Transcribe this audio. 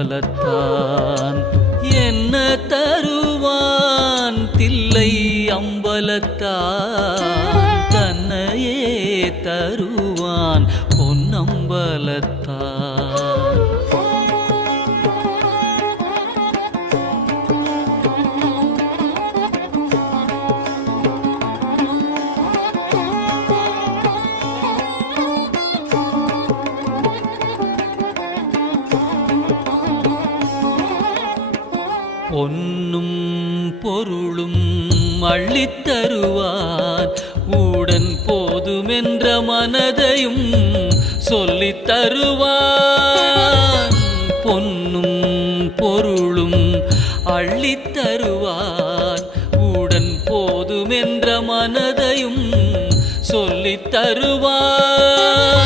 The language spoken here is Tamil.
அம்பலத்தான் என்ன தருவான் தில்லை அம்பலத்தான் தன்னையே தருவான் பொன்னம்பலத்தான். பொன்னும் பொருளும் அள்ளித்தருவான் உடன் போதுமென்ற மனதையும் சொல்லித் தருவான். பொன்னும் பொருளும் அள்ளித்தருவான் உடன் போதுமென்ற மனதையும் சொல்லித் தருவான்.